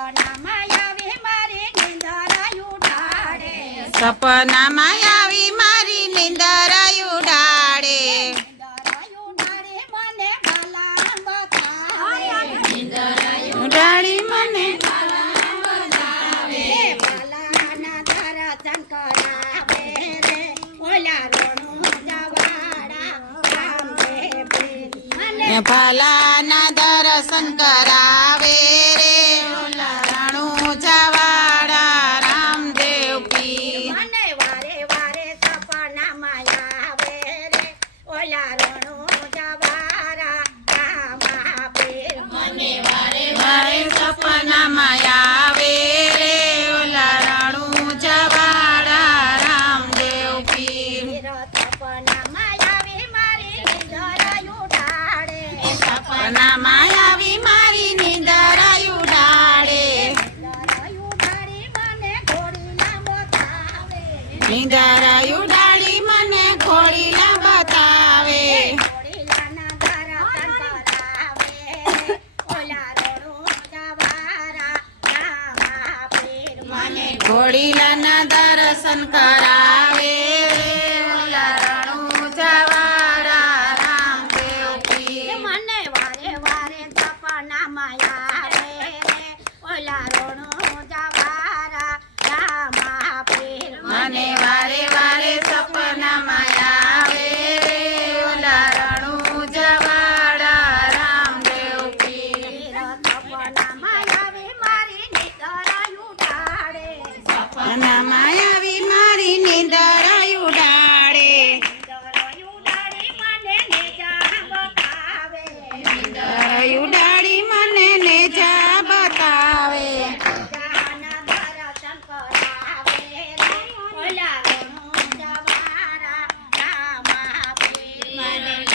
સપનામાં આવી મારી નિંદર ઉડાડે. સપનામાં આવી મારી નિંદર ઉડાડે. ઉડાડી મને. ભલાના દર્શન કર નિધારાય ઉડાડી મને ખોડી ના બતાવે. ઘોડીલાના દર્શન કર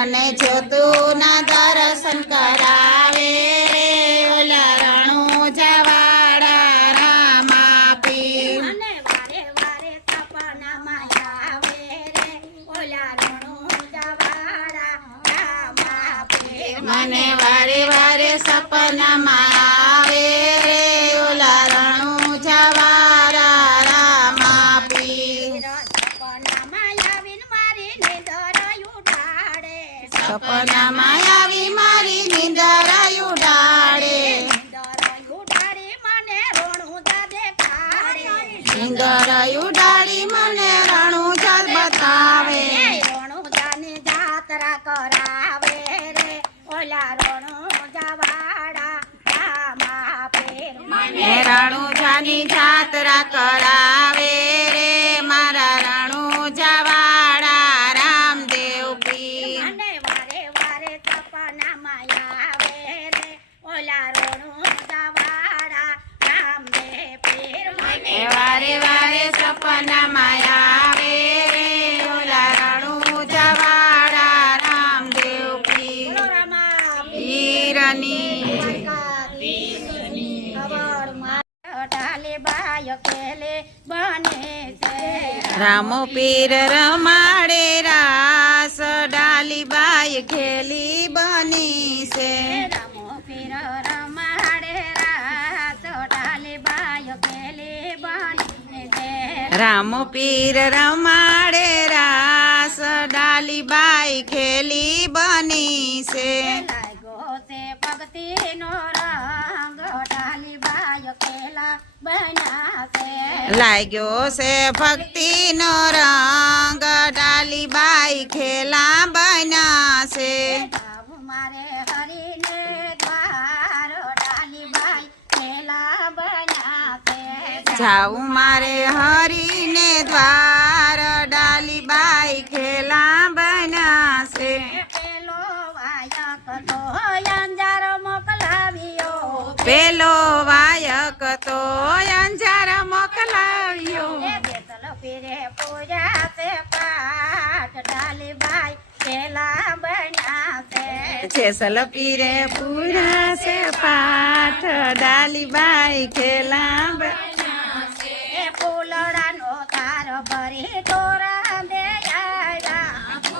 મને જોતું જાની જાતરા કરા. બને છે રામો પીર રમાડે રાસ ડાલી બાઈ ખેલી બની છે. રામો પીર રમાડે રાસ ડાલી બાઈ ખેલી બની છે. રામો પીર રમાડે રાસ ડાલી બાઈ ખેલી બની છે. લાગ્યો છે ભક્તિ નો રંગ ડાલી બાઈ ખેલા બનાશે. જાઉં મારે હરીને દ્વાર ખેલા બન્યા છે જેસલ પીરે પૂરા છે પાઠ ડાલીબાઈ ખેલા બનાશે. એ ફૂલડાનો તાર ભરી તોરા દે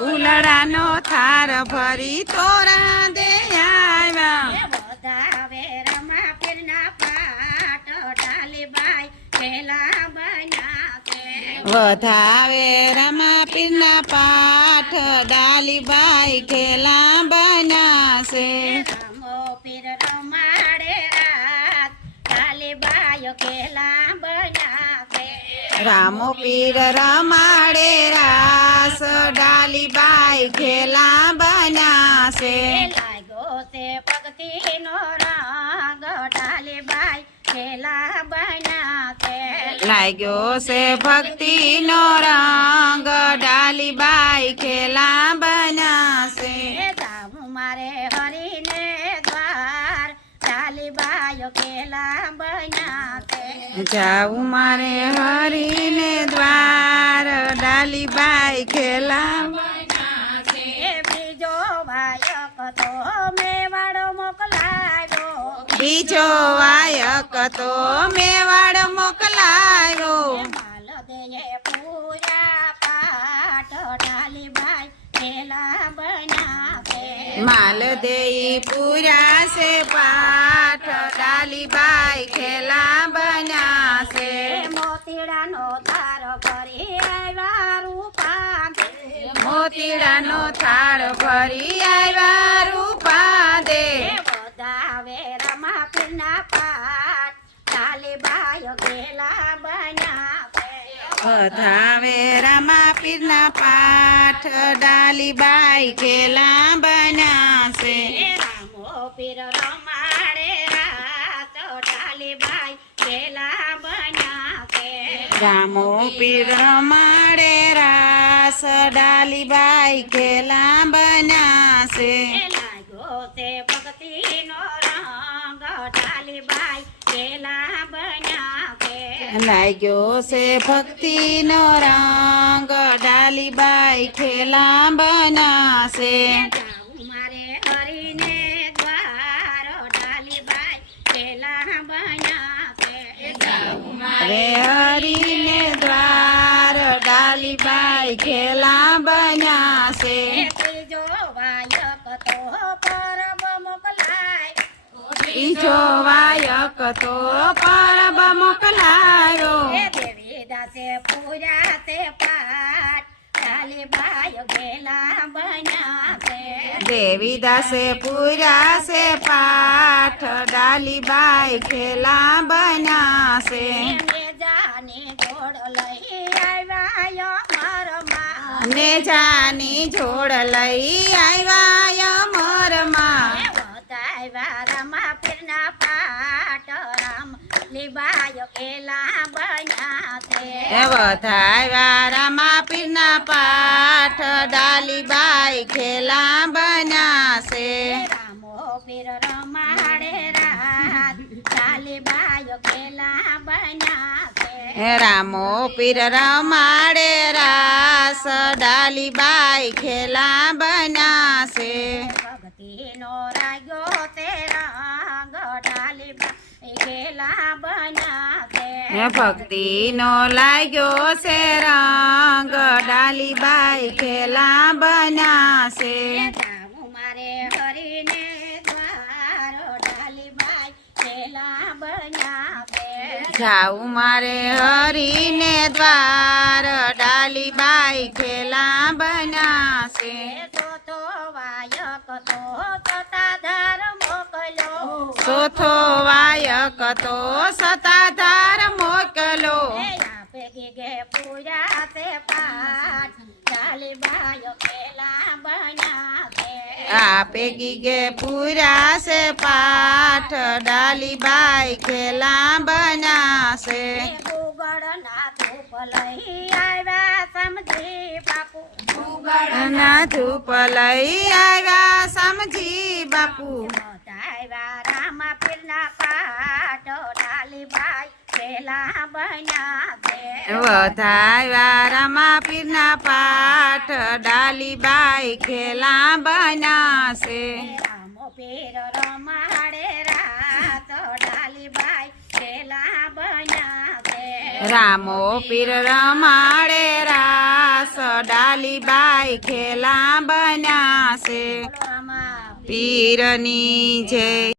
ઉલડાનો થાર ભરી તોરા દે આવ્યા એ વધાવે રમા પીરના પાટ ડાલીબાઈ ખેલા બન્યા છે વધાવે રમા પીરના પાઠ ડાલીબાઈ ખેલા બનાશે રામો પીર રમાડે રાસ ડાલીબાઈ ખેલા બનાશે લાગો છે ભક્તિનો રંગ ડાલીબાઈ ખેલા બન્યા છે લાગ્યો છે ભક્તિનો રંગ. ડાલીબાઈ ખેલા બનાશે. મારે હરીને દ્વાર. ડાલીબાઈ ખેલા બન્યા છે જાવું મારે હરીને દ્વાર. ડાલીબાઈ ખેલા એ બીજો ભાઈ તો મોકલાવ્યો બીજો વાયક તો મેવાડ મોકલાયો. માલ દેઈ પૂરા છે પાઠ ડાલીબાઈ ખેલા બનાશે મોતીડાનો થાર ભરી આવ્યા રૂપા મોતીડાનો થાળ ભરી આવ્યા રૂપા દે એ વધાવે રમા પીરના પાઠ ડાલીબાઈ ખેલા બન્યા છે વધાવે રમા પીરના પાઠ ડાલીબાઈ ખેલા બનાશે. એ રામો પીર રમાડે રાત ડાલી બાઈ કેલા છે રામો પીર માડે રાસ ડાલીબાઈ ખેલા બનાશે. એ લાગ્યો તે ભક્તિનો રંગ ડાલીબાઈ ખેલા બન્યા છે લાગ્યો છે ભક્તિનો રંગ. ડાલીબાઈ ખેલા બનાશે. જાવું મારે હરીને દ્વાર ડાલીબાઈ ખેલા બન્યા છે રે હરીને દ્વાર ડાલીબાઈ ખેલા બનાશે. ત્રીજો વાયક તો પરબ મોકલાય. દેવી દાસે પૂજા તે પાઠ. ડાલીબાઈ ખેલા બન્યા છે. દેવી દાસે પૂરા સે પાઠ. ડાલીબાઈ ખેલા બનાશે એમને જાની જોડ લઈ આવ્યા મારમાં. ને જાની જોડ લઈ આવ્યા અમરમાં વધાવ્યા રમા પીરના પાટ રામ ખેલા બન્યા છે એ વધાવ્યા રામા પીરના પાઠ ડાલીબાઈ ખેલા બનાશે રામો પીર રમાડે રાત બાઈ ખેલા બન્યા છે રામો, પીર રમાડે રાસ ડાલીબાઈ ખેલા બન્યા ભક્તિનો રાગ્યો તે રંગ ડાલીબાઈ ખેલા બન્યા છે હે ભક્તિનો લાગ્યો છે રંગ. ડાલીબાઈ ખેલા બનાશે. મારે હરીને દ્વાર ખેલા બન્યા છે મારે હરીને દ્વાર ચોથો વાયક તો સતાધાર મોકલો. એ આપે ગીગે પૂજા તે પાઠ ડાલીબાઈ ખેલા બન્યા છે આપે ગીગે પૂરા છે પાઠ ડાલીબાઈ ખેલા બનાશે. ના ધૂપ લઈ આવ્યા સમજી બાપુ ના ધૂપ લઈ આવ્યા સમજી બાપુ વધાવ્યા રામા પીરના પાટો ડાલીબાઈ પેલા બન્યા છે. વધાવ્યા રમા પીરના પાઠ ડાલીબાઈ ખેલા બનાશે રામો પીર રમાડે રાસ ડાલીબાઈ ખેલા બનાશે રામા પીરની જય